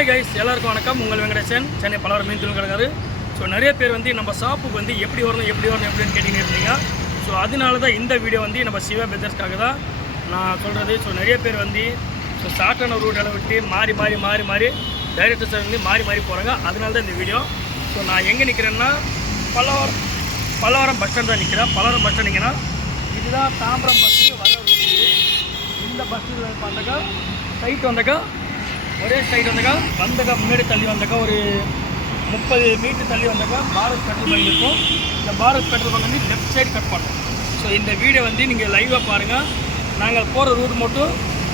Hi guys, எல்லாருக்கும் வணக்கம். உங்கள் வெங்கடேசன், சென்னை பலவரம் மீன் தொழில் கடைக்காரு. ஸோ நிறைய பேர் வந்து நம்ம ஷாப்புக்கு வந்து எப்படி வரணும் எப்படின்னு கேட்டிங்க இருந்தீங்க. ஸோ அதனால தான் இந்த வீடியோ வந்து நம்ம சிவா பெதர்ஸ்க்காக தான் நான் சொல்கிறது. ஸோ நிறைய பேர் வந்து ஷார்ட்டான ரூட்டில் விட்டு மாறி டைரக்டர்ஸ் வந்து மாறி போகிறாங்க. அதனால தான் இந்த வீடியோ. ஸோ நான் எங்கே நிற்கிறேன்னா பல்லவரம் பஸ் ஸ்டாண்ட் தான் நிற்கிறேன். பல்லவரம் பஸ் ஸ்டாண்டிங்கன்னா இதுதான் தாம்பரம் பஸ்ஸு வர ரூட். இந்த பஸ்ஸில் பார்த்தாக்கா சைட் வந்தாக்கா ஒரே சைட் வந்தாக்கா முன்னாடி தள்ளி வந்தாக்கா ஒரு 30 மீட்டர் தள்ளி வந்தாக்கா பாரத் பெட்ரோல் பங்க் இருக்கும். இந்த பாரத் பெட்ரோல் பங்க் வந்து லெஃப்ட் சைடு கட் பண்ணோம். ஸோ இந்த வீடியோ வந்து நீங்கள் லைவாக பாருங்கள். நாங்கள் போகிற ரூட் மட்டும்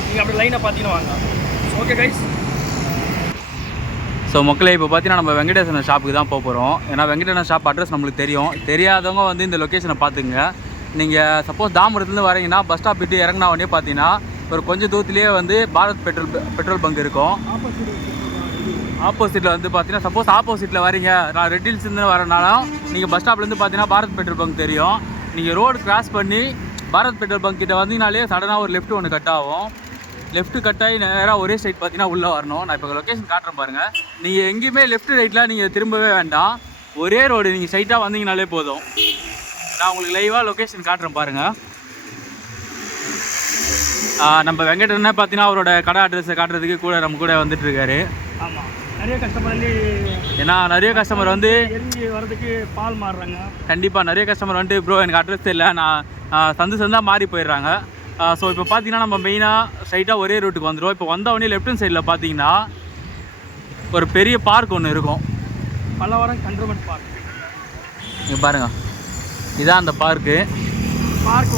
நீங்கள் அப்படி லைனாக பார்த்தீங்கன்னா வாங்க. Okay guys. ஸோ மக்களே, இப்போ பார்த்தீங்கன்னா நம்ம வெங்கடேசன் ஷாப்புக்கு தான் போகிறோம். ஏன்னா வெங்கடேசன் ஷாப் அட்ரஸ் நம்மளுக்கு தெரியாதவங்க வந்து இந்த லொக்கேஷனை பார்த்துங்க. நீங்கள் சப்போஸ் தாம்பரத்துலேருந்து வரீங்கன்னா பஸ் ஸ்டாப் விட்டு இறங்கினா உடனே பார்த்தீங்கன்னா ஒரு கொஞ்சம் தூரத்துலேயே வந்து பாரத் பெட்ரோல் பங்க் இருக்கும். ஆப்போசிட்டில் வந்து பார்த்தீங்கன்னா சப்போஸ் ஆப்போசிட்டில் வரீங்க, நான் ரெட் ஹில்ஸ்லேருந்து வரனாலும் நீங்கள் பஸ் ஸ்டாப்லேருந்து பார்த்தீங்கன்னா பாரத் பெட்ரோல் பங்க் தெரியும். நீங்கள் ரோடு கிராஸ் பண்ணி பாரத் பெட்ரோல் பங்க் கிட்ட வந்தீங்கனாலே சடனாக ஒரு லெஃப்ட் ஒன்று கட் ஆகும். லெஃப்ட் கட் ஆகி நேராக ஒரே சைட் பார்த்தீங்கன்னா உள்ளே வரணும். நான் இப்போ லொக்கேஷன் காட்டுறேன் பாருங்கள். நீங்கள் எங்கேயுமே லெஃப்ட் ரைட்டில் நீங்கள் திரும்பவே வேண்டாம். ஒரே ரோடு நீங்கள் ஸ்ட்ரைட்டாக வந்தீங்கனாலே போதும். நான் உங்களுக்கு லைவாக லொக்கேஷன் காட்டுறேன் பாருங்கள். நம்ம வெங்கடேசன் பார்த்தீங்கன்னா அவரோட கடை அட்ரஸை காட்டுறதுக்கு கூட நம்ம கூட வந்துட்டுருக்காரு. ஆமாம், நிறைய கஸ்டமர் வந்து ஏன்னா நிறைய கஸ்டமர் வந்து வரதுக்கு பால் மாறுறாங்க. கண்டிப்பாக நிறைய கஸ்டமர் வந்துட்டு ப்ரோ எனக்கு அட்ரஸ் இல்லை, நான் சந்தாக மாறி போயிடுறாங்க. ஸோ இப்போ பார்த்தீங்கன்னா நம்ம மெயினாக ஸ்ட்ரைட்டாக ஒரே ரூட்டுக்கு வந்துடும். இப்போ வந்தவொடனே லெஃப்ட் ஹேண்ட் சைடில் பார்த்தீங்கன்னா ஒரு பெரிய பார்க் ஒன்று இருக்கும். பல்லவரம் கண்ட்ரோமெண்ட் பார்க். இங்கே பாருங்கள், இதுதான் அந்த பார்க்கு.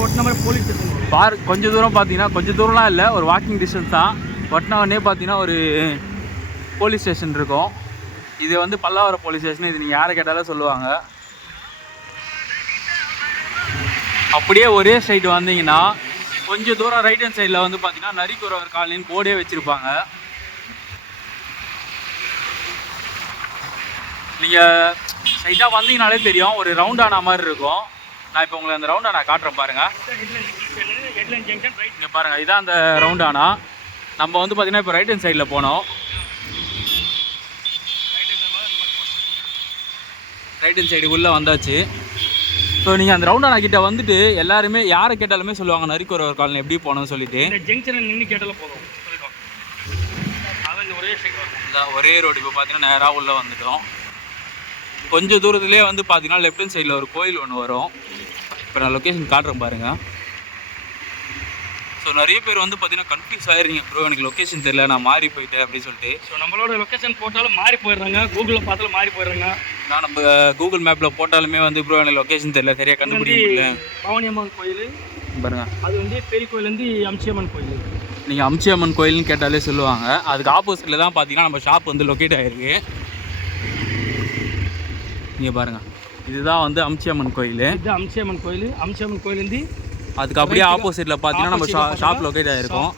ஒட்டின மாதிரி போலீஸ் ஸ்டேஷன். பார்க் கொஞ்சம் தூரம் பார்த்தீங்கன்னா, கொஞ்சம் தூரம்லாம் இல்லை, ஒரு வாக்கிங் டிஸ்டன்ஸ் தான். ஒட்டினவொடனே பார்த்தீங்கன்னா ஒரு போலீஸ் ஸ்டேஷன் இருக்கும். இது வந்து பல்லாவரம் போலீஸ் ஸ்டேஷன். இது நீங்கள் யாரை கேட்டாலும் சொல்லுவாங்க. அப்படியே ஒரே சைடு வந்தீங்கன்னா கொஞ்சம் தூரம் ரைட் ஹேண்ட் சைடில் வந்து பார்த்தீங்கன்னா நரிக்குறவர் காலனின்னு போர்டே வச்சுருப்பாங்க. நீங்கள் சைடாக வந்தீங்கனாலே தெரியும், ஒரு ரவுண்டான மாதிரி இருக்கும். நான் இப்போ உங்களுக்கு அந்த ரவுண்டானா காட்டுறேன் பாருங்கள். இங்கே பாருங்கள், இதான் அந்த ரவுண்டானா. நம்ம வந்து பார்த்தீங்கன்னா இப்போ ரைட் ஹேண்ட் சைடில் போனோம். ரைட் ஹேண்ட் சைடு உள்ளே வந்தாச்சு. ஸோ நீங்கள் அந்த ரவுண்டானா கிட்ட வந்துட்டு எல்லாருமே யாரை கேட்டாலுமே சொல்லுவாங்க நரிக்குறவர் காலனி எப்படி போகணும்னு சொல்லிட்டு. ஜங்ஷனில் நின்று கேட்டாலும் போதும். ஒரே ரோடு. இப்போ பார்த்தீங்கன்னா நேராக உள்ளே வந்துட்டோம். கொஞ்சம் தூரத்துலேயே வந்து பார்த்தீங்கன்னா லெஃப்ட் ஹேண்ட் சைடில் ஒரு கோயில் ஒன்று வரும். இப்போ நான் லொக்கேஷன் காட்டுறேன் பாருங்கள். ஸோ நிறைய பேர் வந்து பார்த்தீங்கன்னா கன்ஃபியூஸ் ஆகிடுறீங்க, ப்ரோ எனக்கு லொக்கேஷன் தெரியல, நான் மாறி போயிட்டேன் அப்படின்னு சொல்லிட்டு. ஸோ நம்மளோட லொக்கேஷன் போட்டாலும் மாறி போயிடுறாங்க, கூகுளில் பார்த்தாலும் மாறி போயிடுறாங்க. நான் நம்ம கூகுள் மேப்பில் போட்டாலுமே வந்து ப்ரோ எனக்கு லொக்கேஷன் தெரியல, சரியாக கண்டுபிடிக்க முடியல. பவானியம்மன் கோயில் பாருங்க, அது வந்து பெரிய கோயிலேருந்து அம்சியம்மன் கோயில். நீங்கள் அம்சியம்மன் கோயில்னு கேட்டாலே சொல்லுவாங்க. அதுக்கு ஆப்போசிட்டில் தான் பார்த்தீங்கன்னா நம்ம ஷாப் வந்து லொக்கேட் ஆகிருக்கு. இங்கே பாருங்கள், இதுதான் வந்து அம்சியம்மன் கோயில். இது அம்சியம்மன் கோயில். அம்சியம்மன் கோயிலேருந்து அதுக்கு அப்படியே ஆப்போசிட்டில் பார்த்தீங்கன்னா நம்ம ஷாப் லொக்கேட் ஆகிருக்கும்.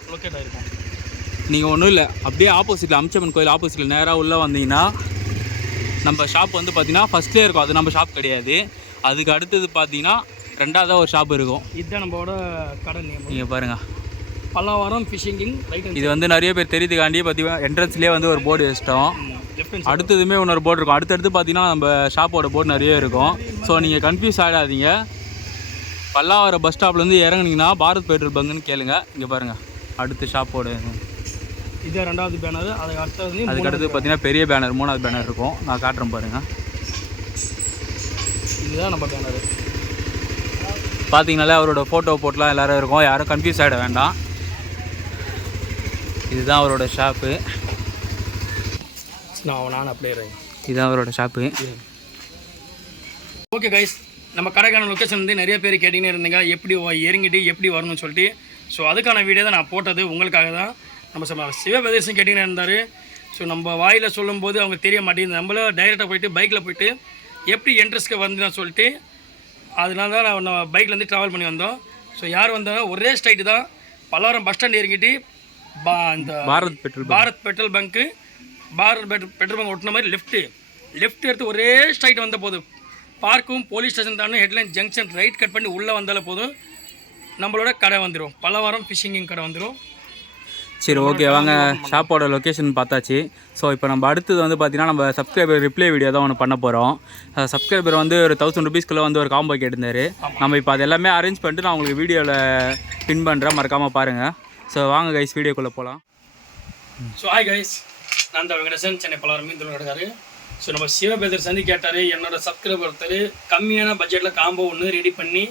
நீங்கள் ஒன்றும் இல்லை, அப்படியே ஆப்போசிட்டில் அம்சியம்மன் கோயில் ஆப்போசிட்டில் நேராக உள்ளே வந்தீங்கன்னா நம்ம ஷாப் வந்து பார்த்தீங்கன்னா ஃபஸ்ட்லேயே இருக்கும். அது நம்ம ஷாப் கிடையாது. அதுக்கு அடுத்தது பார்த்தீங்கன்னா ரெண்டாவதாக ஒரு ஷாப் இருக்கும். இதுதான் நம்மளோட கடை நேம். நீங்கள் பாருங்கள், பல்லாவரம் ஃபிஷிங். இது வந்து நிறைய பேர் தெரியுதுக்காண்டி பார்த்தீங்கன்னா என்ட்ரன்ஸ்லேயே வந்து ஒரு போர்டு வச்சிட்டோம். அடுத்ததுமே இன்னொரு போர்டு இருக்கும். அடுத்தடுத்து பார்த்தீங்கன்னா நம்ம ஷாப்போட போர்டு நிறைய இருக்கும். ஸோ நீங்கள் கன்ஃபியூஸ் ஆகிடாதீங்க. பல்லாவரம் பஸ் ஸ்டாப்லேருந்து இறங்குனீங்கன்னா பாரத் பெட்ரோல் பங்குன்னு கேளுங்க. இங்கே பாருங்கள், அடுத்த ஷாப்போட இது ரெண்டாவது பேனர். அதுக்கு அடுத்து பார்த்தீங்கன்னா பெரிய பேனர், மூணாவது பேனர் இருக்கும். நான் காட்டுறேன் பாருங்கள். இதுதான் நம்ம பேனர். பார்த்தீங்கனாலே அவரோட ஃபோட்டோ போட்டுலாம் எல்லோரும் இருக்கும். யாரும் கன்ஃபியூஸ் ஆகிட வேண்டாம். இதுதான் அவரோட ஷாப்பு. நான் அப்படியே இதுதான் அவரோட ஷாப்பு. ஓகே கைஸ், நம்ம கடைக்கான லொக்கேஷன் வந்து நிறைய பேர் கேட்டிங்கன்னு இருந்தீங்க, எப்படி இறங்கிட்டு எப்படி வரணும்னு சொல்லிட்டு. ஸோ அதுக்கான வீடியோ தான் நான் போட்டது உங்களுக்காக தான். நம்ம சிவபெதர்சன் கேட்டிங்கன்னு இருந்தார். ஸோ நம்ம வாயில் சொல்லும்போது அவங்க தெரிய மாட்டேங்குது. நம்மளும் டைரெக்டாக போயிட்டு பைக்கில் போயிட்டு எப்படி என்ட்ரன்ஸ்க்கு வந்துன்னு சொல்லிட்டு அதனால தான் நம்ம பைக்லேருந்து ட்ராவல் பண்ணி வந்தோம். ஸோ யார் வந்தாலும் ஒரே ஸ்ட்ரைட்டு தான். பல்லவரம் பஸ் ஸ்டாண்ட் இறங்கிட்டு இந்த Bharat petrol bunk petrol bunk ஒட்டின மாதிரி லெஃப்ட் எடுத்து ஒரே ஸ்ட்ரைட் வந்த போது பார்க்கும் போலீஸ் ஸ்டேஷன் தானே ஹெட்லைன் ஜங்ஷன் ரைட் கட் பண்ணி உள்ளே வந்தாலே போதும் நம்மளோட கடை வந்துடும். பல்லவரம் ஃபிஷிங் கடை வந்துடும். சரி ஓகே வாங்க ஷாப்போட லொக்கேஷன் பார்த்தாச்சு. ஸோ இப்போ நம்ம அடுத்தது வந்து பார்த்தீங்கன்னா நம்ம சப்ஸ்கிரைபர் ரிப்ளை வீடியோ தான் ஒன்று பண்ண போகிறோம். சப்ஸ்கிரைபர் வந்து ஒரு 1000 ருபீஸ்க்குள்ளே வந்து ஒரு காம்போ கேட்டிருந்தாரு. நம்ம இப்போ அது எல்லாமே அரேஞ்ச் பண்ணிட்டு நான் உங்களுக்கு வீடியோவில் பின் பண்ணுறேன், மறக்காமல் பாருங்கள். ஸோ வாங்க கைஸ் வீடியோக்குள்ளே போகலாம். ஸோ ஹாய் கைஸ், நான் தான் வெங்கடேசன், சென்னை பலாரம் மீன் இருக்காரு. ஸோ நம்ம சிவபேதர் சந்தி கேட்டார், என்னோட சப்ஸ்கிரைபர் ஒருத்தர் கம்மியான பட்ஜெட்டில் காம்போ ஒன்று ரெடி பண்ணி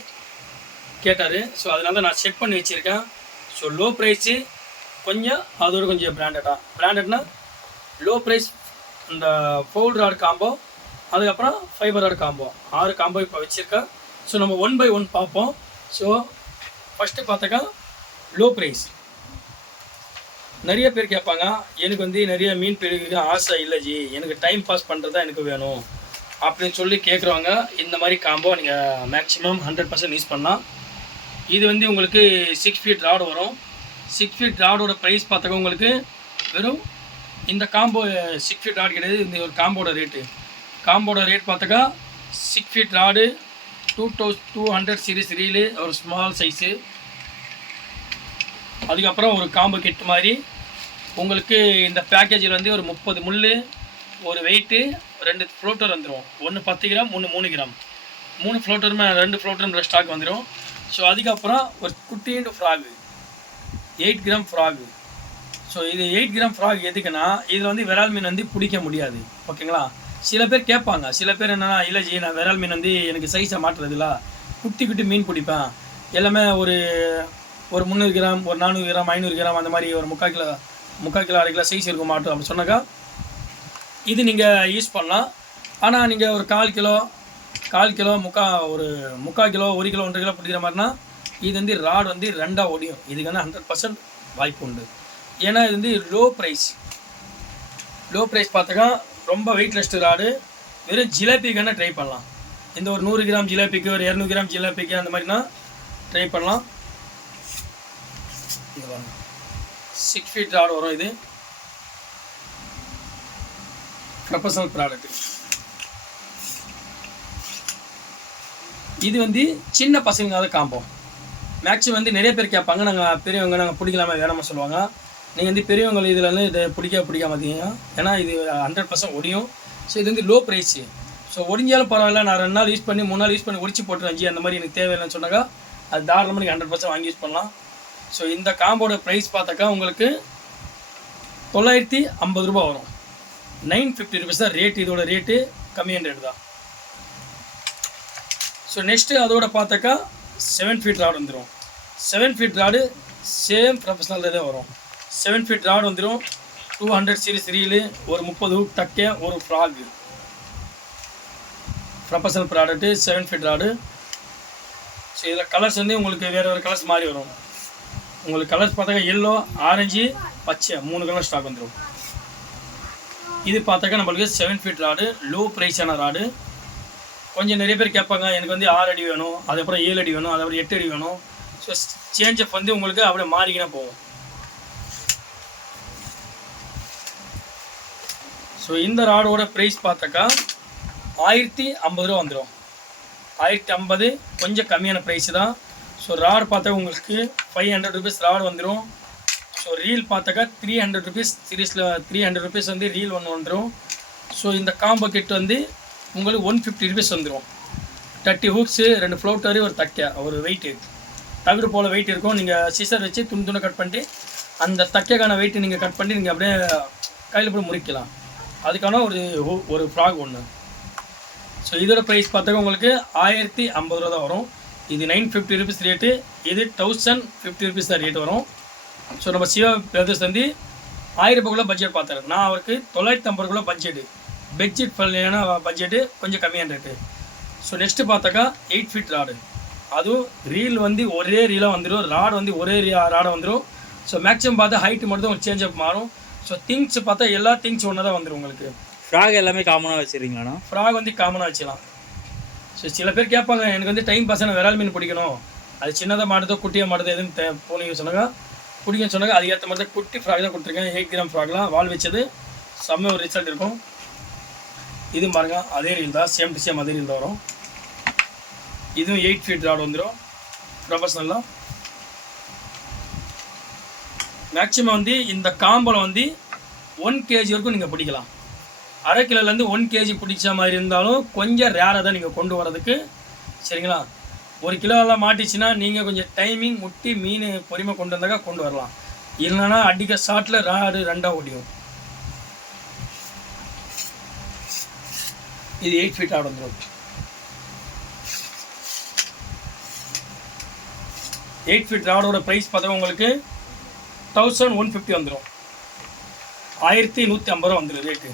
கேட்டார். ஸோ அதனால தான் நான் செட் பண்ணி வச்சுருக்கேன். ஸோ லோ ப்ரைஸு கொஞ்சம் அதோட கொஞ்சம் பிராண்டட்னா லோ ப்ரைஸ் இந்த ஃபோல்ட் ராட் காம்போ, அதுக்கப்புறம் ஃபைபர் ராட் காம்போ 6 காம்போ இப்போ வச்சுருக்கேன். ஸோ நம்ம 1 by 1 பார்ப்போம். ஸோ ஃபஸ்ட்டு பார்த்தாக்கா லோ ப்ரைஸ். நிறைய பேர் கேட்பாங்க, எனக்கு வந்து நிறைய மீன் பிடிக்க ஆசை இல்லை ஜி, எனக்கு டைம் பாஸ் பண்ணுறது தான் எனக்கு வேணும் அப்படின்னு சொல்லி கேட்குறவங்க இந்த மாதிரி காம்போ நீங்கள் மேக்ஸிமம் 100% யூஸ் பண்ணலாம். இது வந்து உங்களுக்கு 6 feet ராட் வரும். 6 feet ராடோட ப்ரைஸ் பார்த்தாக்க உங்களுக்கு வெறும் இந்த காம்போ 6 feet ராட் கிடையாது. இந்த ஒரு காம்போட ரேட் பார்த்தாக்கா 6 feet ராடு 2200 சீரிஸ் ரீலு, ஒரு ஸ்மால் சைஸு. அதுக்கப்புறம் ஒரு காம்போ கிட் மாதிரி உங்களுக்கு இந்த பேக்கேஜில் வந்து ஒரு 30 முள், ஒரு வெயிட்டு, 2 ஃப்ளோட்டர் வந்துடும். ஒன்று 10 கிராம், 3 கிராம், 3 ஃப்ளோட்டருமே 2 ஃப்ளோட்டரும் ஸ்டாக் வந்துடும். ஸோ அதுக்கப்புறம் ஒரு குட்டின்னு ஃப்ராகு 8 கிராம் ஃப்ராகு. ஸோ இது 8 கிராம் ஃப்ராக் எதுக்குன்னா இதில் வந்து விரால் மீன் வந்து பிடிக்க முடியாது, ஓகேங்களா. சில பேர் கேட்பாங்க, சில பேர் என்னென்னா இல்லை ஜி நான் விரால் மீன் வந்து எனக்கு சைஸை மாட்டுறதில்ல, குட்டி மீன் பிடிப்பேன், எல்லாமே ஒரு 300 கிராம், ஒரு 400 கிராம், 500 கிராம் அந்த மாதிரி ஒரு 3/4 கிலோ 1/2 கிலோ சைஸ் இருக்க மாட்டோம் அப்படி சொன்னாக்கா இது நீங்கள் யூஸ் பண்ணலாம். ஆனால் நீங்கள் ஒரு 1/4 கிலோ, 1/4 கிலோ, ஒரு 3/4 கிலோ, 1 கிலோ, 1.5 கிலோ பிடிக்கிற மாதிரினா இது வந்து ராட் வந்து 2ஆக ஒடியும். இதுக்கு வந்து 100% வாய்ப்பு உண்டு. ஏன்னா இது வந்து லோ ப்ரைஸ் பார்த்தாக்கா ரொம்ப வெயிட்லெஸ்ட் ராடு. வெறும் ஜிலேபிக்கான ட்ரை பண்ணலாம். இந்த ஒரு 100 கிராம் ஜிலேபிக்கு, ஒரு 200 கிராம் ஜிலேபிக்கு அந்த மாதிரினா ட்ரை பண்ணலாம். இது 6 feet ராடு வரும். இது ப்ரொஃபஷனல் ப்ராடக்ட். இது வந்து சின்ன பசங்களாத காம்போ. மேக்ஸிமம் வந்து நிறைய பேர் கேட்பாங்க, நாங்கள் பெரியவங்க நாங்கள் பிடிக்கலாமா வேணாமா சொல்லுவாங்க. நீங்கள் வந்து பெரியவங்க இதில் வந்து இதை பிடிக்க மாட்டீங்க, ஏன்னா இது 100% ஒடியும். ஸோ இது வந்து லோ ப்ரைஸு. ஸோ ஒடிஞ்சாலும் பரவாயில்ல, நான் 2 நாள் யூஸ் பண்ணி 3 நாள் யூஸ் பண்ணி ஒடிச்சு போட்டுருவேன் ஜி, அந்த மாதிரி எனக்கு தேவையில்லைன்னு சொன்னாக்கா அது தாராளமாக நீங்கள் 100% வாங்கி யூஸ் பண்ணலாம். ஸோ இந்த காம்போட ப்ரைஸ் பார்த்தாக்கா உங்களுக்கு 950 ரூபா வரும். 950 ருபீஸ் தான் ரேட். இதோட ரேட்டு கம்மியான ரேட்டு தான். ஸோ நெக்ஸ்ட்டு அதோட பார்த்தாக்கா 7 feet ராடு வந்துடும். 7 feet ராடு சேம் ப்ரொஃபஷனல் தான் வரும். 7 feet ராடு வந்துடும். 200 சீரிஸ் ரீலு, ஒரு 30 ஹூக் டக்கே, ஒரு frock. Professional product 7 feet rod. So இதில் கலர்ஸ் வந்து உங்களுக்கு வேறு கலர்ஸ் மாறி வரும். உங்களுக்கு கலர்ஸ் பார்த்தாக்கா எல்லோ, ஆரஞ்சு, பச்சை 3 கலர் ஸ்டாக் வந்துடும். இது பார்த்தாக்கா நம்மளுக்கு 7 feet ராடு, லோ ப்ரைஸான ராடு. கொஞ்சம் நிறைய பேர் கேட்பாங்க, எனக்கு வந்து 6 அடி வேணும், அதுக்கப்புறம் 7 அடி வேணும், அதுக்கப்புறம் 8 அடி வேணும். ஸோ சேஞ்ச் ஆஃப் வந்து உங்களுக்கு அப்படியே மாறிக்கினா போகும். ஸோ இந்த ராடோட ப்ரைஸ் பார்த்தாக்கா 1050 ரூபா வந்துடும். 1050 கொஞ்சம் கம்மியான ப்ரைஸு தான். ஸோ ராடு பார்த்தா உங்களுக்கு 500 ருபீஸ் ராடு வந்துடும். ஸோ ரீல் பார்த்தாக்கா 300 ருபீஸ் சீரீஸில் 300 ருபீஸ் வந்து ரீல் ஒன்று வந்துடும். ஸோ இந்த காம்போ கிட் வந்து உங்களுக்கு 150 ருபீஸ் வந்துடும். 30 ஹூக்ஸு, 2 ஃப்ளோட்டரு, ஒரு தக்கை, ஒரு வெயிட்டு தவிர போல் வெயிட் இருக்கும். நீங்கள் சிசர் வச்சு துணி கட் பண்ணிட்டு அந்த தக்கைக்கான வெயிட்டு நீங்கள் கட் பண்ணி நீங்கள் அப்படியே கையில் போய் முறிக்கலாம். அதுக்கான ஒரு ஃப்ராக் ஒன்று. ஸோ இதோட ப்ரைஸ் பார்த்தாக்க உங்களுக்கு 1050 ரூபா தான் வரும். இது 950 ருபீஸ் ரேட்டு, இது 1050 ருபீஸ் தான் ரேட் வரும். ஸோ நம்ம சிவா பிரதர்ஸ் வந்து 1000 ரூபாய்க்குள்ள பட்ஜெட் பார்த்தாரு. நான் அவருக்கு 950 ரூபாய்க்குள்ள பட்ஜெட் பண்ணலையான பட்ஜெட்டு, கொஞ்சம் கம்மியான ரேட்டு. ஸோ நெக்ஸ்ட்டு பார்த்தாக்கா 8 feet ராடு. அதுவும் ரீல் வந்து ஒரே ரீலாக வந்துடும், ராடு வந்து ஒரே ராடாக வந்துடும். ஸோ மேக்ஸிமம் பார்த்தா ஹைட்டு மட்டும் உங்களுக்கு சேஞ்ச் அப் மாறும். ஸோ திங்ஸ் பார்த்தா எல்லா திங்ஸ் ஒன்று தான் வந்துடும் உங்களுக்கு. ஃப்ராக் எல்லாமே காமனாக வச்சுருக்கீங்களா? ஃப்ராக் வந்து காமனாக வச்சுக்கலாம். ஸோ சில பேர் கேட்பாங்க, எனக்கு வந்து டைம் பாஸ் விரால் மீன் பிடிக்கணும், அது சின்னதாக மாட்டுதோ குட்டியாக மாட்டுதோ எதுன்னு போனீங்க சொன்னாங்க பிடிக்குன்னு சொன்னாங்க. அதுக்கேற்ற மாதிரி தான் குட்டி ஃப்ராக் தான் கொடுத்துருக்கேன். 8 கிராம் ஃப்ராக்லாம் வால் வச்சது செம்ம ஒரு ரிசல்ட் இருக்கும். இது பாருங்கள், அதே ரீல் தான், சேம் டு சேம் அதே ரீல் தான் வரும். இதுவும் 8 feet ராடு வந்துடும் ப்ரொஃபஷனலாக. மேக்ஸிமம் வந்து இந்த காம்பில் வந்து 1 kg வரைக்கும் நீங்கள் பிடிக்கலாம். அரை கிலோலேருந்து 1 kg பிடிச்ச மாதிரி இருந்தாலும் கொஞ்சம் ரேராக தான் நீங்கள் கொண்டு வரதுக்கு. சரிங்களா? 1 கிலோலாம் மாட்டிச்சுன்னா நீங்கள் கொஞ்சம் டைமிங் முட்டி மீன் பொறுமை கொண்டு வந்தாக்கா கொண்டு வரலாம். இல்லைன்னா அடிக்க ஷாட்டில் ராடு 2ஆக ஓடியும். இது 8 feet ராடு வந்துடும். 8 feet ராடோட ப்ரைஸ் பார்த்தா உங்களுக்கு 1150 வந்துடும். 1150 ரூபா வந்துடும் ரேட்டு.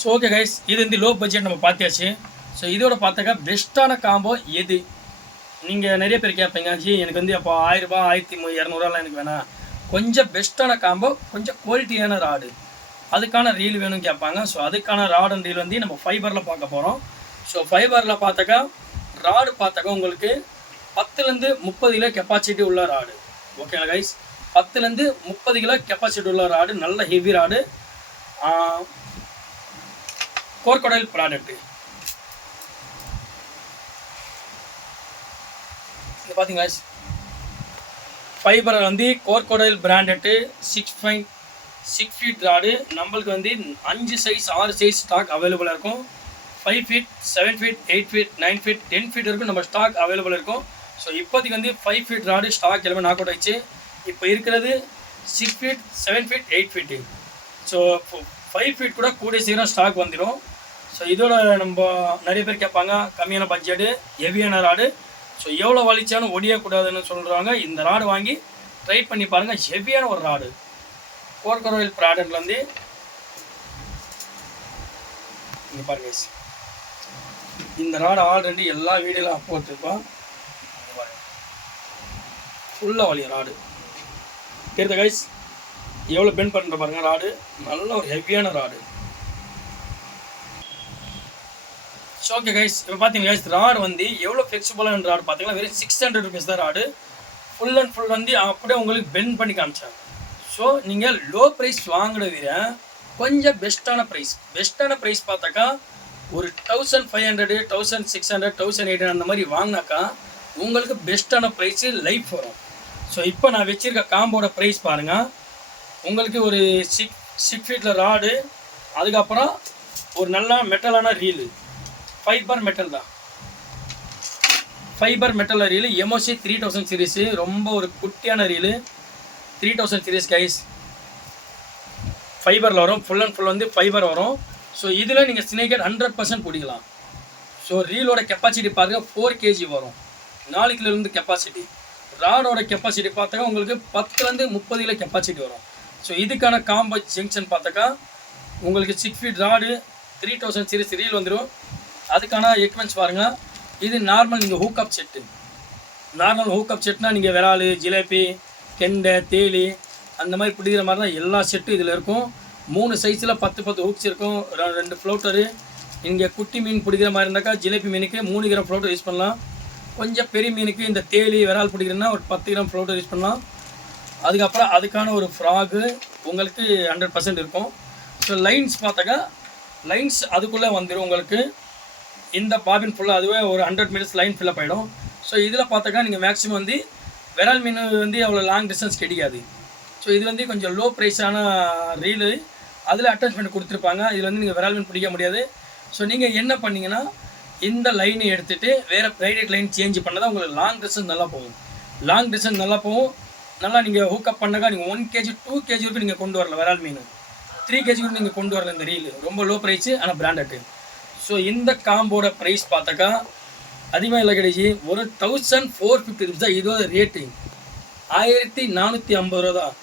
ஸோ ஓகே கைஸ், இது வந்து லோ பட்ஜெட் நம்ம பார்த்தாச்சு. ஸோ இதோட பார்த்தாக்கா பெஸ்ட்டான காம்போ எது? நீங்கள் நிறைய பேர் கேட்பீங்க, ஜி எனக்கு வந்து அப்போ 1000 ரூபா 1200 எனக்கு வேணாம், கொஞ்சம் பெஸ்ட்டான காம்போ, கொஞ்சம் குவாலிட்டியான ராடு, அதுக்கான ரீல் வேணும்னு கேட்பாங்க. ஸோ அதுக்கான ராட் அண்ட் ரீல் வந்து நம்ம ஃபைபரில் பார்க்க போகிறோம். ஸோ ஃபைபரில் பார்த்தாக்கா ராடு பார்த்தாக்கா உங்களுக்கு 10லேருந்து 30 கிலோ கெப்பாசிட்டி உள்ள ராடு. ஓகேங்களா கைஸ்? 10லேருந்து 30 கிலோ கெப்பாசிட்டி உள்ள ராடு, நல்ல ஹெவி ராடு, கோர்கடைல் ப்ராடக்ட்டு. இது பார்த்தீங்களா ஃபைபர் வந்து கோர்கடைல் பிராண்டட்டு 6 feet ராடு. நம்மளுக்கு வந்து 5 சைஸ் 6 சைஸ் ஸ்டாக் அவைலபிளாக இருக்கும். 5 feet 7 feet 8 feet 9 feet 10 feet வரைக்கும் நம்ம ஸ்டாக் அவைலபிள் இருக்கும். ஸோ இப்போதைக்கு வந்து 5 feet ராடு ஸ்டாக் எல்லாமே நாக் அவுட் ஆயிடுச்சு. இப்போ இருக்கிறது 6 feet 7 feet 8 feet. So 5 feet கூட கூடிய சீக்கிரம் ஸ்டாக் வந்துடும். ஸோ இதோட நம்ம நிறைய பேர் கேட்பாங்க, கம்மியான பட்ஜெட்டு ஹெவியான ராடு, ஸோ எவ்வளோ வலிச்சாலும் ஒடியக்கூடாதுன்னு சொல்கிறாங்க. இந்த ராடு வாங்கி ட்ரை பண்ணி பாருங்கள். ஹெவியான ஒரு ராடு, கோர்கடைல் ப்ராடக்ட்லேருந்து இங்கே பாருங்க. இந்த ராடு ஆல்ரெடி எல்லா வீடியோலாம் அப்லோட் இருப்போம். ஃபுல்லாக வலிய ராடு தெரியுது கைஸ், எவ்வளோ பெண்ட் பண்ணுற பாருங்கள். ராடு நல்ல ஒரு ஹெவியான ராடு. ஸோ ஓகே கைஸ், இப்போ பார்த்தீங்கன்னா கைஸ் ராடு வந்து எவ்வளோ ஃப்ளெக்சிபிளான ராடு பார்த்தீங்கன்னா வெறும் 600 rupees தான் ராடு. ஃபுல் அண்ட் ஃபுல் வந்து அப்படியே உங்களுக்கு பெண்ட் பண்ணி காமிச்சாங்க. ஸோ நீங்கள் லோ ப்ரைஸ் வாங்குறத விட கொஞ்சம் பெஸ்ட்டான ப்ரைஸ் பார்த்தாக்கா ஒரு 1500 1600 1800 அந்த மாதிரி வாங்கினாக்கா உங்களுக்கு பெஸ்ட்டான ப்ரைஸு லைஃப் வரும். ஸோ இப்போ நான் வச்சுருக்க காம்போட ப்ரைஸ் பாருங்கள். உங்களுக்கு ஒரு 6 feet ராடு, அதுக்கப்புறம் ஒரு நல்ல மெட்டலான ரீலு, ஃபைபர் மெட்டல் தான், fibre metal reel, MOC 3000 series, ரொம்ப ஒரு குட்டியான ரீலு, 3000 சீரீஸ் கைஸ், ஃபைபரில் வரும். ஃபுல் அண்ட் ஃபுல் வந்து ஃபைபர் வரும். ஸோ இதில் நீங்கள் ஸ்னேக்கட் 100% பிடிக்கலாம். ஸோ ரீலோட கெப்பாசிட்டி பாருங்கள் 4 kg வரும், 4 கிலோலேருந்து கெப்பாசிட்டி. ராடோட கெப்பாசிட்டி பார்த்தாக்கா உங்களுக்கு 10லேருந்து 30 கிலோ கெப்பாசிட்டி வரும். ஸோ இதுக்கான காம்போ ஜங்ஷன் பார்த்தாக்கா உங்களுக்கு 6 feet ராடு 3000 சீரீஸ் ரீல் வந்துடும். அதுக்கான எக்யூப்மெண்ட்ஸ் பாருங்கள். இது நார்மல் நீங்கள் ஹூக்கப் செட்டு, நார்மல் ஹூக்கப் செட்னால் நீங்கள் விரால், ஜிலேபி, கெண்டை, தேலி அந்த மாதிரி பிடிக்கிற மாதிரி தான் எல்லா செட்டும் இதில் இருக்கும். 3 சைஸில் 10 ஹூக்ஸ் இருக்கும், 2 ஃப்ளோட்டரு. இங்கே குட்டி மீன் பிடிக்கிற மாதிரி இருந்தாக்கா ஜிலேபி மீனுக்கு 3 கிராம் ஃப்ளோட்டர் யூஸ் பண்ணலாம். கொஞ்சம் பெரிய மீனுக்கு இந்த தேலி விரால் பிடிக்கிறதுனா ஒரு 10 கிராம் ஃப்ளோட்டர் யூஸ் பண்ணலாம். அதுக்கப்புறம் அதுக்கான ஒரு ஃப்ராகு உங்களுக்கு 100% இருக்கும். ஸோ லைன்ஸ் பார்த்தாக்கா லைன்ஸ் அதுக்குள்ளே வந்துடும் உங்களுக்கு. இந்த பாபின் ஃபுல்லாக அதுவே ஒரு 100 meters லைன் ஃபில்லப் ஆகிடும். ஸோ இதில் பார்த்தாக்கா நீங்கள் மேக்ஸிமம் வந்து விரால் மீன் வந்து அவ்வளோ லாங் டிஸ்டன்ஸ் கிடைக்காது. ஸோ இது வந்து கொஞ்சம் லோ ப்ரைஸான ரீலு, அதில் அட்டாச்மெண்ட் கொடுத்துருப்பாங்க. இதில் வந்து நீங்கள் விரால் மீன் பிடிக்க முடியாது. ஸோ நீங்கள் என்ன பண்ணிங்கன்னா இந்த லைனை எடுத்துகிட்டு வேறு ப்ரைவேட் லைன் சேஞ்ச் பண்ணால் உங்களுக்கு லாங் டிஸ்டன்ஸ் நல்லா போகும். லாங் டிஸ்டன்ஸ் நல்லா போகும். நல்லா நீங்கள் ஹூக்கப் பண்ணாக்கா நீங்கள் 1 kg 2 kg வரைக்கும் நீங்கள் கொண்டு வரல. விரால் மீன் 3 kg வரைக்கும் நீங்கள் கொண்டு வரல. இந்த ரீலு ரொம்ப லோ ப்ரைஸு, ஆனால் பிராண்டட்டு. ஸோ இந்த காம்போட ப்ரைஸ் பார்த்தாக்கா அதிகமாக இல்லை கிடைச்சி ஒரு 1450 rupees தான் இதோட ரேட்டு. 1450 ரூபா தான்.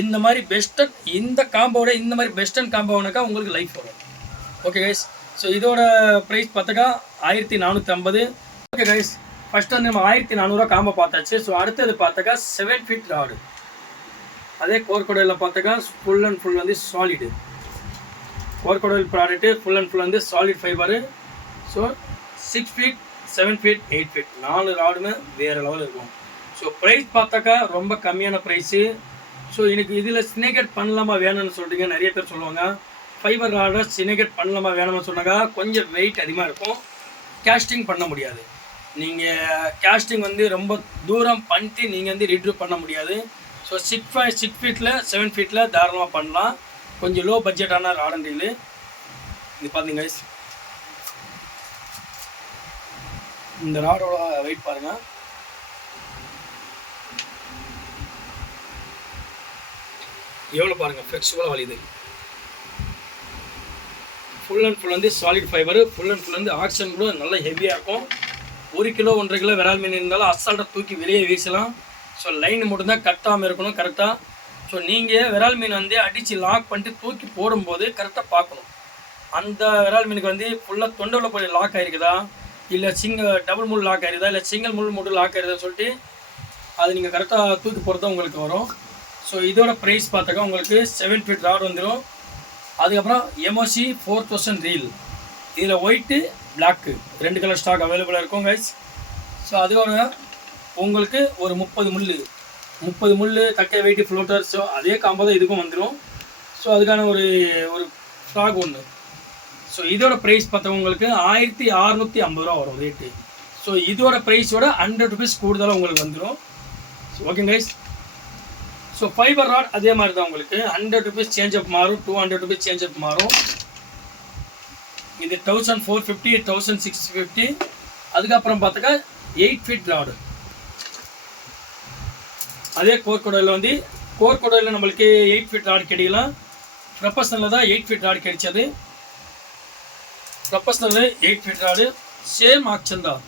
இந்த மாதிரி பெஸ்டன் இந்த காம்போட இந்த மாதிரி பெஸ்டன் காம்போனாக்கா உங்களுக்கு லைஃப் வரும். ஓகே கைஸ், ஸோ இதோட ப்ரைஸ் பார்த்தாக்கா 1450. ஓகே கைஸ், ஃபஸ்ட்டு வந்து நம்ம 1400 காம்போ பார்த்தாச்சு. ஸோ அடுத்தது பார்த்தாக்கா 7 feet ராடு, அதே கோர்கடையில் பார்த்தாக்கா ஃபுல் அண்ட் ஃபுல் வந்து சாலிடு கோர்கடைல் ப்ராடக்ட்டு, ஃபுல் அண்ட் ஃபுல் வந்து solid fibre. So 6 feet 7 feet 8 feet 4 ராடுமே வேறு லெவலில் இருக்கும். ஸோ ப்ரைஸ் பார்த்தாக்கா ரொம்ப கம்மியான ப்ரைஸு. ஸோ எனக்கு இதில் ஸ்னேகட் பண்ணலாமா வேணும்னு சொல்லிட்டுங்க நிறைய பேர் சொல்லுவாங்க. ஃபைபர் ராடை ஸ்னேகட் பண்ணலாமா வேணும்னு சொன்னாக்கா கொஞ்சம் வெயிட் அதிகமாக இருக்கும், கேஸ்டிங் பண்ண முடியாது. நீங்கள் கேஸ்டிங் வந்து ரொம்ப தூரம் பண்ணிட்டு நீங்கள் வந்து ரிட்ரூ பண்ண முடியாது. ஸோ 6 ஃபீட்டில் 7 ஃபீட்டில் தாராளமாக பண்ணலாம். கொஞ்சம் லோ பட்ஜெட்டான ராட் அண்ட் ரீலு. இது பார்த்தீங்க guys, இந்த ராடோட வெயிட் பாருங்கள். எவ்வளோ பாருங்கள், ஃப்ளெக்சிபிளாக வலியுது. ஃபுல் அண்ட் ஃபுல் வந்து solid fibre, full and full வந்து ஆக்சிஜன் கூட நல்லா ஹெவியாக இருக்கும். 1 கிலோ 1.5 கிலோ விரால் மீன் இருந்தாலும் அசால்ட்டாக தூக்கி வெளியே வீசலாம். ஸோ லைன் மட்டும்தான் கட்டாமல் இருக்கணும் கரெக்டாக. ஸோ நீங்கள் விரால் மீன் வந்து அடித்து லாக் பண்ணிட்டு தூக்கி போடும்போது கரெக்டாக பார்க்கணும். அந்த விரால் மீனுக்கு வந்து ஃபுல்லாக தொண்டவில் போய் லாக் ஆகிருக்குதா, இல்லை டபுள் முள் லாக் ஆகிருதா, இல்லை சிங்கிள் முள் மட்டும் லாக் ஆகிருதான்னு சொல்லிட்டு அது நீங்கள் கரெக்டாக தூக்கி போகிறது உங்களுக்கு வரும். ஸோ இதோட ப்ரைஸ் பார்த்தாக்கா உங்களுக்கு 7 ஃபீட் ராட் வந்துடும். அதுக்கப்புறம் எம்ஓசி 4000 ரீல். இதில் ஒயிட்டு பிளாக்கு 2 கலர் ஸ்டாக் அவைலபிளாக இருக்கும் கைஸ். ஸோ அதோட உங்களுக்கு ஒரு 30 முள் தக்கை வெயிட்டு ஃப்ளோட்டர். ஸோ அதே காம்போ தான் இதுக்கும் வந்துடும். ஸோ அதுக்கான ஒரு ஸ்டாக் ஒன்று. ஸோ இதோட ப்ரைஸ் பார்த்தா உங்களுக்கு 1650 ரூபா வரும் ரேட்டு. ஸோ இதோட ப்ரைஸோட 100 ருபீஸ் கூடுதலாக உங்களுக்கு வந்துடும். So okay guys. So fibre rod அதே மாதிரி தான் உங்களுக்கு 100 ருபீஸ் சேஞ்ச் அப் மாறும், 200 ருபீஸ் சேஞ்ச் அப் மாறும். இது 1450, 1650. அதுக்கப்புறம் பார்த்தாக்கா 8 ஃபீட் ராடு. அதே கோர்கோடையில் வந்து கோர்கோடையில் நம்மளுக்கு 8 ஃபீட் ராடு கிடைக்கலாம். ப்ரொஃபஷனலில் தான் 8 ஃபீட் ராடு கிடைச்சது. Professional 8 feet rod same action தான்.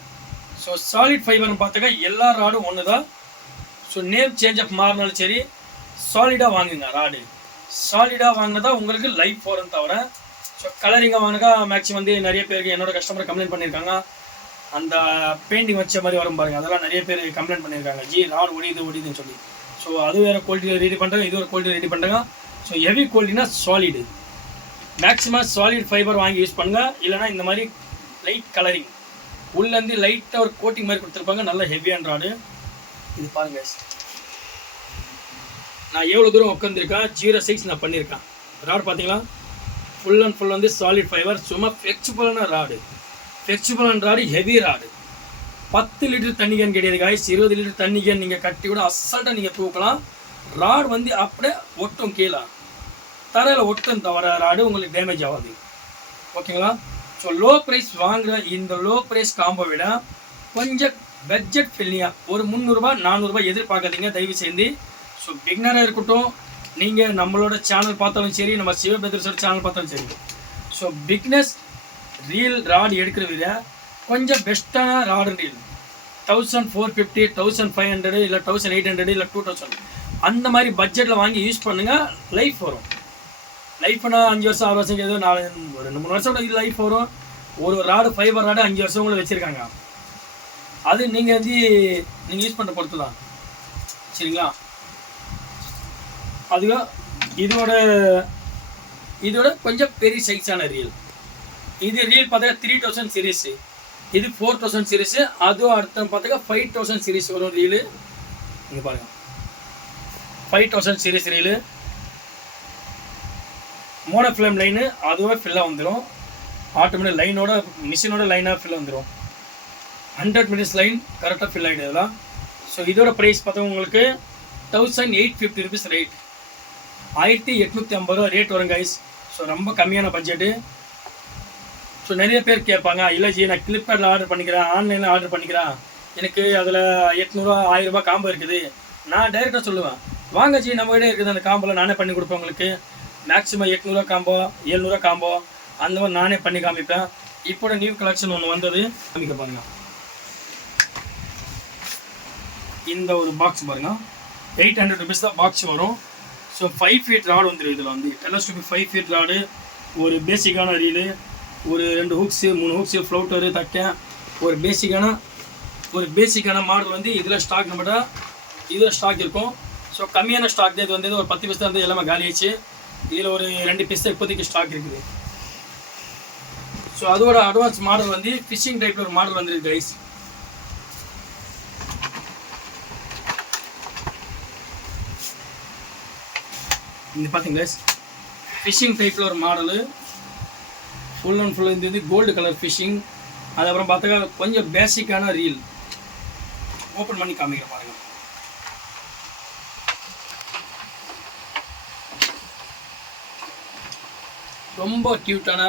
ஸோ சாலிட் ஃபைபர்னு பார்த்தாக்கா எல்லா ராடும் ஒன்று தான். ஸோ நேம் சேஞ்ச் அப் மாறினாலும் சரி, சாலிடாக வாங்குங்க. ராடு சாலிடாக வாங்கினதா உங்களுக்கு லைஃப் வரும் தவிர, ஸோ கலரிங்காக வாங்கினா மேக்ஸிமம் வந்து நிறைய பேருக்கு என்னோட கஸ்டமர் கம்ப்ளைண்ட் பண்ணியிருக்காங்க. அந்த பெயிண்டிங் வச்ச மாதிரி வரும் பாருங்கள், அதெல்லாம் நிறைய பேர் கம்ப்ளைண்ட் பண்ணியிருக்காங்க. ராடு ஒடிதுன்னு சொல்லி. ஸோ அது வேறு குவாலிட்டியில் ரெடி பண்ணுறாங்க, இது ஒரு குவாலிட்டி ரெடி பண்ணுறாங்க. ஸோ ஹெவி குவாலிட்டினா சாலிடு. மேக்ஸிமம் சாலிட் ஃபைபர் வாங்கி யூஸ் பண்ணுங்கள். இல்லைனா இந்த மாதிரி லைட் கலரிங் உள்ளேருந்து லைட்டாக ஒரு கோட்டிங் மாதிரி கொடுத்துருப்பாங்க. நல்ல ஹெவியான ராடு. இது பாருங்கள், நான் எவ்வளோ தூரம் உட்காந்துருக்கேன், 0 சைஸ் நான் பண்ணியிருக்கேன். ராடு பார்த்தீங்களா, ஃபுல் அண்ட் ஃபுல் வந்து சாலிட் ஃபைபர். சும்மா ஃப்ளெக்சிபிளான ராடு, ஃப்ளெக்சிபிளான ராடு, ஹெவி ராடு. 10 லிட்டர் தண்ணி கேன் கிடையாது காய்ஸ், 20 லிட்டர் தண்ணி கேன் நீங்கள் கட்டி கூட அசால்ட்டாக நீங்கள் தூக்கலாம். ராடு வந்து அப்படியே ஒட்டும், கீழே தரையில் ஒட்டும் தவிர ராடு உங்களுக்கு டேமேஜ் ஆகாது. ஓகேங்களா. ஸோ லோ ப்ரைஸ் வாங்குகிற இந்த லோ ப்ரைஸ் காம்போ விட கொஞ்சம் பட்ஜெட் ஃப்ரெண்ட்லியாக ஒரு 300 400 எதிர்பார்க்காதீங்க தயவு செய்து. ஸோ பிகினராக இருக்கட்டும், நீங்கள் நம்மளோட சேனல் பார்த்தாலும் சரி, நம்ம சிவ பிரதர்ஸோட சேனல் பார்த்தாலும் சரி, ஸோ பிக்னஸ் ரீல் ராடு எடுக்கிற விட கொஞ்சம் பெஸ்ட்டான ராடு ரீல் 1450, 1500 இல்லை 1800 இல்லை 2000 அந்த மாதிரி பட்ஜெட்டில் வாங்கி யூஸ் பண்ணுங்கள். லைஃப் வரும். லைஃப்னா 5 வருஷம் 6 வருஷம் ஏதோ 2-3 வருஷம் இது லைஃப் வரும். ஒரு ராடு ஃபைபர் ராடு 5 வருஷம் உங்களை வச்சுருக்காங்க. அது நீங்கள் வந்து நீங்கள் யூஸ் பண்ணுற பொறுத்து தான், சரிங்களா. அதுவும் இதோட கொஞ்சம் பெரிய சைஸான ரீல். இது ரீல் பார்த்தா 3000 சீரீஸு, இது 4000 சீரீஸு. அதுவும் அடுத்த பார்த்தாக்கா 5000 சீரீஸ் வரும் ரீலு. இங்கே பாருங்கள், 5000 சீரீஸ் ரீலு. மோனோஃப்ளேம் லைனு அதுவே ஃபில்லாக வந்துடும். ஆட்டோமேட்டிக் லைனோட மிஷினோட லைனாக ஃபில் வந்துடும். 100 மினிட்ஸ் லைன் கரெக்டாக ஃபில் ஆகிடுது இதெல்லாம். ஸோ இதோட ப்ரைஸ் பார்த்தா உங்களுக்கு 1850 ருபீஸ் ரேட், 1850 ரூபா ரேட் வரும் கைஸ். ஸோ ரொம்ப கம்மியான பட்ஜெட்டு. ஸோ நிறைய பேர் கேட்பாங்க, இல்லை ஜி நான் ஃப்ளிப்கார்ட்டில் ஆர்டர் பண்ணிக்கிறேன், ஆன்லைனில் ஆர்டர் பண்ணிக்கிறேன், எனக்கு அதில் 800 1000 ரூபா காம்போ இருக்குது. நான் டைரெக்டாக சொல்லுவேன், வாங்க ஜி நம்ம கிட்டே இருக்குது அந்த காம்போவில் நானே பண்ணி கொடுப்பேன் உங்களுக்கு. மேக்ஸிமம் 800 காம்போ 700 காம்போ அந்த மாதிரி நானே பண்ணி காமிப்பேன். இப்போ நியூ கலெக்ஷன் ஒன்று வந்தது, காமிக்க பாருங்க. இந்த ஒரு பாக்ஸ் பாருங்க, 800 ருபீஸ் தான் பாக்ஸ் வரும். ஸோ 5 ஃபீட் ராடு வந்துடும். இதில் வந்து டெலஸ்கோபிக் 5 ஃபீட் ராடு, ஒரு பேசிக்கான ரீலு, ஒரு 2 ஹூக்ஸு 3 ஹூக்ஸு, ஃப்ளோட்டரு, தட்டை, ஒரு பேசிக்கான மாடல் வந்து இதில் ஸ்டாக் நம்மகிட்ட இதில் ஸ்டாக் இருக்கும். ஸோ கம்மியான ஸ்டாக் தான் இது வந்து, ஒரு 10 பீஸ் தான் வந்து எல்லாமே காலி ஆயிடுச்சு. இதில் ஒரு 2 பீஸ் தான் இப்போதைக்கு ஸ்டாக் இருக்குது. ஸோ அதோட அட்வான்ஸ் மாடல் வந்து ஃபிஷிங் டைப்பில் ஒரு மாடல் வந்துருக்கு கைஸ். இது பார்த்தீங்க கைஸ், ஃபிஷிங் டைப்பில் ஒரு மாடலு, ஃபுல் அண்ட் ஃபுல் இந்த இது கோல்டு கலர் ஃபிஷிங். அதுக்கப்புறம் பார்த்தா கொஞ்சம் பேசிக்கான ரீல் ஓப்பன் பண்ணி காமிக்கிற பாருங்க. ரொம்ப க்யூட்டான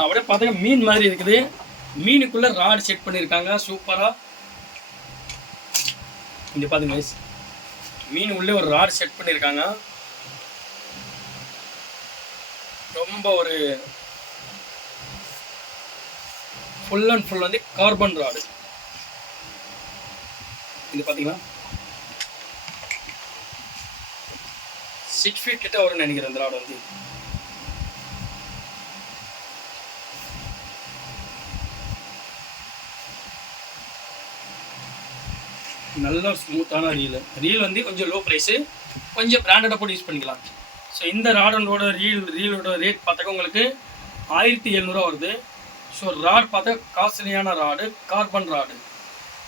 அப்படியே பார்த்தா மீன் மாதிரி இருக்குது. மீனுக்குள்ள ராடு செட் பண்ணியிருக்காங்க சூப்பராக. இங்கே பாருங்க மீன் உள்ளே ஒரு ராடு செட் பண்ணியிருக்காங்க. ரொம்ப ஒரு ஃபுல் அண்ட் ஃபுல் வந்து கார்பன் ராடு. இது பார்த்தீங்கன்னா 6 feet கிட்ட வரும்னு நினைக்கிறேன் இந்த ராடு வந்து. நல்ல ஸ்மூத்தான ரீல் வந்து கொஞ்சம் லோ ப்ரைஸு, கொஞ்சம் பிராண்டடாக போட்டு யூஸ் பண்ணிக்கலாம். ஸோ இந்த ராடோட ரீலோட ரேட் பார்த்தாக்க உங்களுக்கு 1700 வருது. ஸோ ராட் பார்த்தா காஸ்ட்லியான ராடு, கார்பன் ராடு.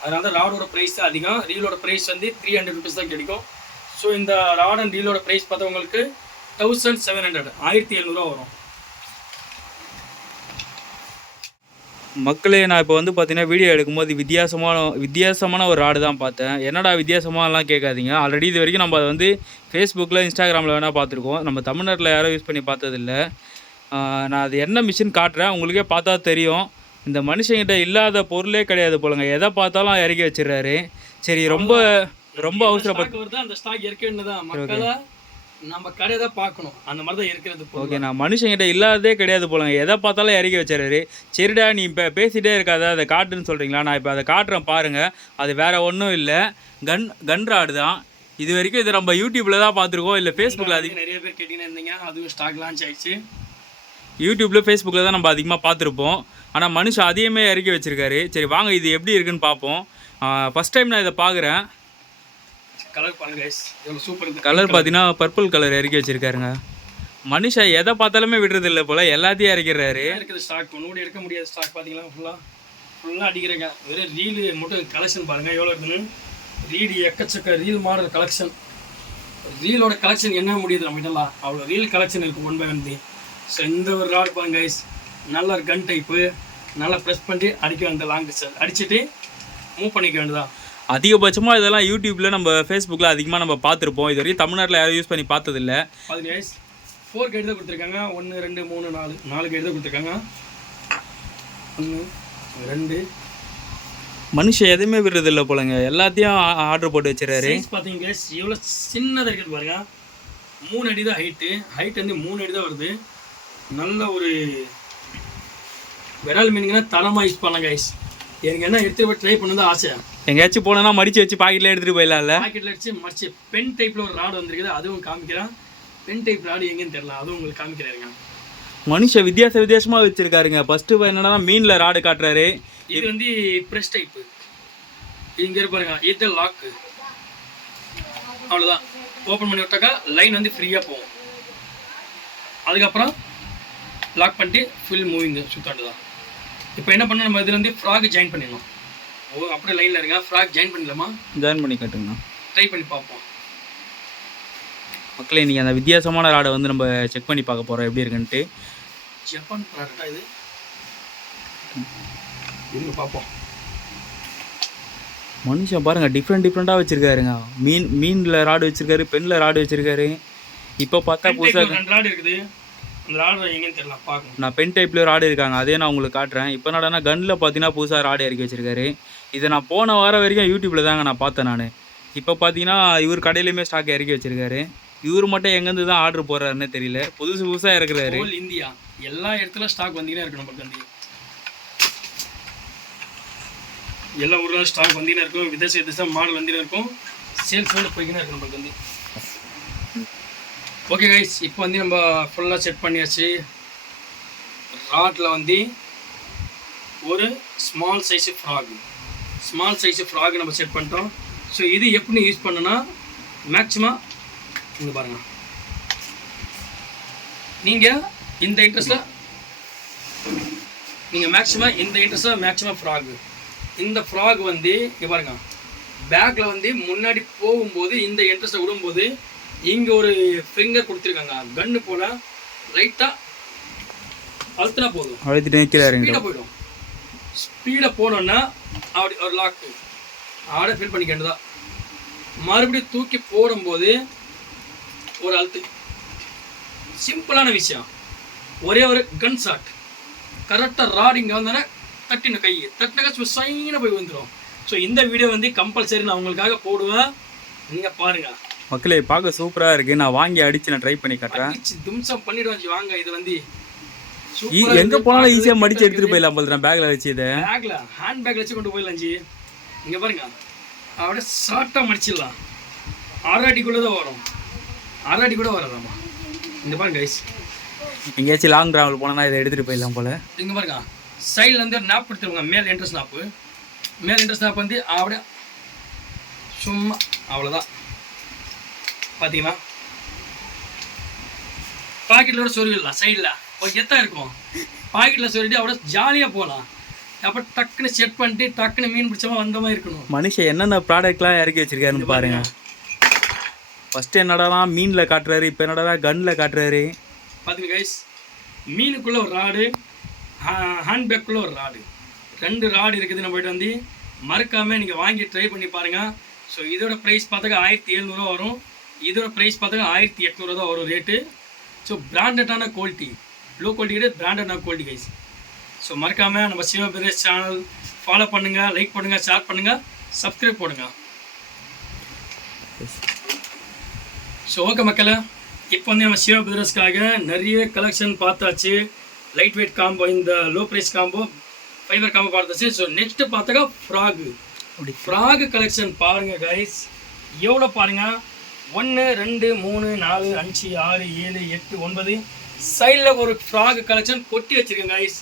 அதனால ராடோட ப்ரைஸ் அதிகம். ரீலோட ப்ரைஸ் வந்து 300 rupees தான் கிடைக்கும். ஸோ இந்த ராட் அண்ட் ரீலோட ப்ரைஸ் பார்த்தா உங்களுக்கு 1700 1700 வரும். மக்களே நான் இப்போ வந்து பார்த்தீங்கன்னா வீடியோ எடுக்கும்போது வித்தியாசமான ஒரு ராடு தான் பார்த்தேன். என்னடா வித்தியாசமானலாம் கேட்காதீங்க. ஆல்ரெடி இது வரைக்கும் நம்ம அதை வந்து ஃபேஸ்புக்கில் இன்ஸ்டாகிராமில் வேணால் பார்த்துருக்கோம். நம்ம தமிழ்நாட்டில் யாரும் யூஸ் பண்ணி பார்த்ததில்ல. நான் அது என்ன மிஷின் காட்டுறேன், உங்களுக்கே பார்த்தா தெரியும். இந்த மனுஷங்கிட்ட இல்லாத பொருளே கிடையாது போலங்க. எதை பார்த்தாலும் இறக்கி வச்சிடறாரு. சரி, ரொம்ப அவசரப்பட்டு அந்த ஸ்டாக் இருக்குன்னு தான் மக்களை நம்ம கடையை தான் பார்க்கணும். அந்த மாதிரி தான் இருக்கிறது. ஓகே, நான் மனுஷங்கிட்ட இல்லாததே கிடையாது போலங்க. எதை பார்த்தாலும் இறக்கி வச்சிடறாரு. சரிடா நீ இப்போ பேசிகிட்டே இருக்காத, அதை காட்டுன்னு சொல்கிறீங்களா? நான் இப்போ அதை காட்டுறேன் பாருங்கள். அது வேறு ஒன்றும் இல்லை, கன் ராடு தான். இது வரைக்கும் இது நம்ம யூடியூப்பில் தான் பார்த்துருக்கோம், இல்லை ஃபேஸ்புக்கில் அதிகம் நிறைய பேர் கேட்டீங்கன்னு இருந்தீங்க. அதுவும் ஸ்டாக் லான்ச் ஆயிடுச்சு. யூடியூப்பில் ஃபேஸ்புக்கில் தான் நம்ம அதிகமாக பார்த்துருப்போம். ஆனால் மனுஷன் அதையுமே இறக்கி வச்சுருக்காரு. சரி வாங்க இது எப்படி இருக்குன்னு பார்ப்போம். ஃபஸ்ட் டைம் நான் இதை பார்க்குறேன். கலர் பாருங்க, எவ்வளோ சூப்பர். கலர் பார்த்தீங்கன்னா பர்பிள் கலர் இறக்கி வச்சிருக்காருங்க. மனுஷன் எதை பார்த்தாலுமே விடுறது இல்லை போல், எல்லாத்தையும் இறக்கிறாரு. இருக்குது ஸ்டாக் ஒன்று எடுக்க முடியாத ஸ்டாக் பார்த்தீங்களா? ஃபுல்லாக அடிக்கிறேங்க. வெறும் ரீலு மட்டும் கலெக்ஷன் பாருங்கள் எவ்வளோ இருக்குன்னு. ரீல் எக்கச்சக்க ரீல் மாடல் கலெக்ஷன். ரீலோட கலெக்ஷன் என்ன முடியுது நம்ம இதெல்லாம் அவ்வளோ ரீல் கலெக்ஷன் இருக்குது 1 by 1. ஸோ இந்த ஒரு ராட் பாருங்க கைஸ், நல்ல ஒரு கன் டைப்பு. நல்லா ப்ரெஸ் பண்ணி அடிக்க வேண்டிய லாங் டிஸ்டன்ஸ் அடிச்சுட்டு மூவ் பண்ணிக்க வேண்டியதான். அதிகபட்சமாக இதெல்லாம் யூடியூப்பில் நம்ம ஃபேஸ்புக்கில் அதிகமாக நம்ம பார்த்துருப்போம். இது வரைக்கும் தமிழ்நாட்டில் யாரும் யூஸ் பண்ணி பார்த்ததில்ல. அது கைஸ் 4 கைடு தான் கொடுத்துருக்காங்க. 1 2 3 4 கைடு தான் கொடுத்துருக்காங்க. 1 2 மனுஷன் எதுவுமே விடுறது இல்லை போலங்க, எல்லாத்தையும் ஆர்டர் போட்டு வச்சுறாரு. பார்த்தீங்க கைஸ் எவ்வளோ சின்னதாக இருக்குது பாருங்க. 3 அடி தான் ஹைட் வந்து 3 அடி தான் வருது. நல்ல ஒரு விரல் மீனிங்னா தரமாக யூஸ் பண்ணலாம் கைஸ். எனக்கு என்ன எடுத்துகிட்டு போய் ட்ரை பண்ணது ஆசை. எங்கேயாச்சும் போனோன்னா மடித்து வச்சு பாக்கெட்டில் எடுத்துகிட்டு போயிடலாம்ல. பாக்கெட்டில் வச்சு மடிச்சு பென் டைப்பில் ஒரு ராடு வந்துருக்குது, அதுவும் காமிக்கிறேன். பென் டைப் ராடு எங்கேன்னு தெரியல, அதுவும் உங்களுக்கு காமிக்கிறாருங்க. மனுஷன் வித்தியாசமாக வச்சுருக்காருங்க. ஃபஸ்ட்டு என்னன்னா மீனில் ராடு காட்டுறாரு. இது வந்து ப்ரெஸ் டைப்பு. இங்கே இருப்பாருங்க, இது லாக்கு. அவ்வளோதான், ஓப்பன் பண்ணி விட்டாக்கா லைன் வந்து ஃப்ரீயாக போகும். அதுக்கப்புறம் லாக் பண்ணிட்டு ஃபுல் மூவிங் சுத்தாண்டு தான். இப்போ என்ன பண்ணணும், நம்ம இதில் வந்து ஃப்ராக் ஜாயின் பண்ணிடணும். அப்படியே லைனில் இருங்க, ஃப்ராக் ஜாயின் பண்ணிடலாமா? ஜாயின் பண்ணி காட்டுங்கண்ணா, ட்ரை பண்ணி பார்ப்போம். மக்களே இன்றைக்கி அந்த வித்தியாசமான ராடை வந்து நம்ம செக் பண்ணி பார்க்க போகிறோம் எப்படி இருக்குன்ட்டு. ஜப்பான் ப்ராடக்டா இது? இருங்க பார்ப்போம். மனுஷன் பாருங்கள் டிஃப்ரெண்ட்டாக வச்சுருக்காருங்க. மீனில் ராடு வச்சுருக்காரு, பெண்ணில் ராடு வச்சுருக்காரு. இப்போ பார்த்தா புதுசாக 2 ராடு இருக்குது. அந்த ராடு எங்கேன்னு தெரியல, பார்க்கணும். நான் பென் டைப்பில் ராடு இருக்காங்க, அதே நான் உங்களுக்கு காட்டுறேன். இப்போ என்னடா கன்னில் பார்த்தீங்கன்னா புதுசாக ராடு இறக்கி வச்சுருக்காரு. இதை நான் போன வாரம் வரைக்கும் யூடியூப்பில் தாங்க நான் பார்த்தேன் நான். இப்போ பார்த்தீங்கன்னா இவர் கடையிலையுமே ஸ்டாக் இறக்கி வச்சுருக்காரு. இவர் மட்டும் எங்கேருந்து தான் ஆர்டர் போடுறாருன்னு தெரியல, புதுசாக இறக்குறாரு. இந்தியா எல்லா இடத்துல ஸ்டாக் வந்தீங்கன்னா இருக்கு. நம்ம கண்டி எல்லா ஊரில் ஸ்டாக் வந்தீங்கன்னா இருக்கும். விதேச மாடல் வந்தீங்கன்னா இருக்கும். சேல்ஸ் வந்து போய்க்கினா இருக்கு நம்ம கண்டி. ஓகே கைஸ், இப்போ வந்து நம்ம ஃபுல்லாக செட் பண்ணியாச்சு. ராட்டில் வந்து ஒரு ஸ்மால் சைஸு ஃப்ராக் நம்ம செட் பண்ணிட்டோம். ஸோ இது எப்படி யூஸ் பண்ணுன்னா மேக்ஸிமம் இங்கே பாருங்கள், நீங்கள் இந்த இன்ட்ரெஸ்ட்டில் மேக்ஸிமம் ஃப்ராக். இந்த ஃப்ராக் வந்து இங்கே பாருங்கள், பேக்கில் வந்து முன்னாடி போகும்போது இந்த இன்ட்ரெஸ்ட்டை விடும்போது இங்கே ஒரு ஃபிங்கர் கொடுத்துருக்காங்க. கன்னு போல் லைட்டாக அழுத்தினா போதும், அழுத்திட்டு நிற்கிறாரு, ஸ்பீடாக போயிடும். ஸ்பீடாக போனோன்னா அப்படி ஒரு லாக்கு ஆட ஃபில் பண்ணிக்கிட்டுதான் மறுபடியும் தூக்கி போடும்போது ஒரு அழுத்து. சிம்பிளான விஷயம், ஒரே ஒரு கன் ஷாட் கரெக்டாக ராட் இங்கே வந்தோன்னா தட்டின கை தட்டினாக்கா சைனாக போய் வந்துடும். ஸோ இந்த வீடியோ வந்து கம்பல்சரி நான் உங்களுக்காக போடுவேன், நீங்கள் பாருங்கள் மக்களே. பார்க்க சூப்பராக இருக்குது. நான் வாங்கி அடித்து நான் ட்ரை பண்ணி காட்டுறேன். தும்சம் பண்ணிடுவாங்க வாங்க. இது வந்து எங்கே போனாலும் ஈஸியாக மடித்து எடுத்துகிட்டு போயிடலாம் போல் நான் பேக்கில் வச்சு. இதை பேக்கில் ஹேண்ட் பேக்கில் வச்சு கொண்டு போயிடலாம் ஜி. இங்கே பாருங்க அப்படியே ஷார்ட்டாக மடிச்சிடலாம். 6 அடிக்குள்ளே தான் வரும், 6 அடி கூட வராதாம்மா. இங்கே பாருங்க கைஸ், எங்கேயாச்சும் லாங் ட்ராவல் போனால் இதை எடுத்துகிட்டு போயிடலாம் போல். இங்கே பாருங்க சைடில் வந்து நாப் எடுத்துருவாங்க. மேல் என்ட்ரஸ் நாப்பு, மேல் என்ட்ரஸ் நாப் வந்து அப்படியே சும்மா அவ்வளோதான். பார்த்தீங்களா பாக்கெட்டில் சொருவிடலாம். சைடில் ஒரு கெத்தாக இருக்கும், பாக்கெட்டில் சொருவிட்டு அப்படியே ஜாலியாக போகலாம். அப்போ டக்குன்னு செட் பண்ணிட்டு டக்குன்னு மீன் பிடிச்சமா வந்த மாதிரி இருக்கணும். மனுஷன் என்னென்ன ப்ராடக்ட்லாம் இறக்கி வச்சிருக்காருன்னு பாருங்க. ஃபஸ்ட்டு என்னடா மீனில் காட்டுறாரு, இப்போ என்னடா கன்னில் காட்டுறாரு. பார்த்துங்க கைஸ், மீனுக்குள்ளே ஒரு ராடு, ஹேண்ட் பேக்குள்ளே ஒரு ராடு, 2 ராடு இருக்குது. நம்ம போய்ட்டு வந்து மறக்காமல் நீங்கள் வாங்கி ட்ரை பண்ணி பாருங்கள். ஸோ இதோட ப்ரைஸ் பார்த்தாக்க 1700 வரும், இதோட ப்ரைஸ் பார்த்தாக்க 1800 தான் வரும் ரேட்டு. ஸோ பிராண்டடான குவாலிட்டி, லோ குவாலிட்டி கிடையாது, பிராண்டடான குவாலிட்டி கைஸ். ஸோ மறக்காமல் நம்ம சிவா பிரதர்ஸ் சேனல் ஃபாலோ பண்ணுங்கள், லைக் பண்ணுங்கள், ஷேர் பண்ணுங்கள், சப்ஸ்கிரைப் பண்ணுங்கள். ஸோ ஓகே மக்களை, இப்போ வந்து நம்ம சிவா பிரதர்ஸ்க்காக நிறைய கலெக்ஷன் பார்த்தாச்சு. லைட் வெயிட் காம்போ, இந்த low price combo, fibre combo பார்த்தாச்சு. ஸோ நெக்ஸ்ட்டு பார்த்தாக்கா ஃப்ராகு கலெக்ஷன் பாருங்கள் கைஸ். எவ்வளோ பாருங்கள், 1 2 3 4 5 6 7 8 9 சைடில் ஒரு ஃப்ராகு கலெக்ஷன் கொட்டி வச்சுருக்கேன் கைஸ்.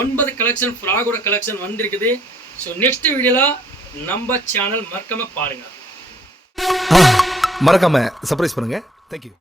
9 கலெக்ஷன் ஃப்ராகோட கலெக்ஷன் வந்திருக்குது. ஸோ நெக்ஸ்ட் வீடியோவில் நம்ம சேனல் மறக்காமல் பாருங்கள், மறக்காம சர்ப்ரைஸ் பண்ணுங்க. தேங்க்யூ.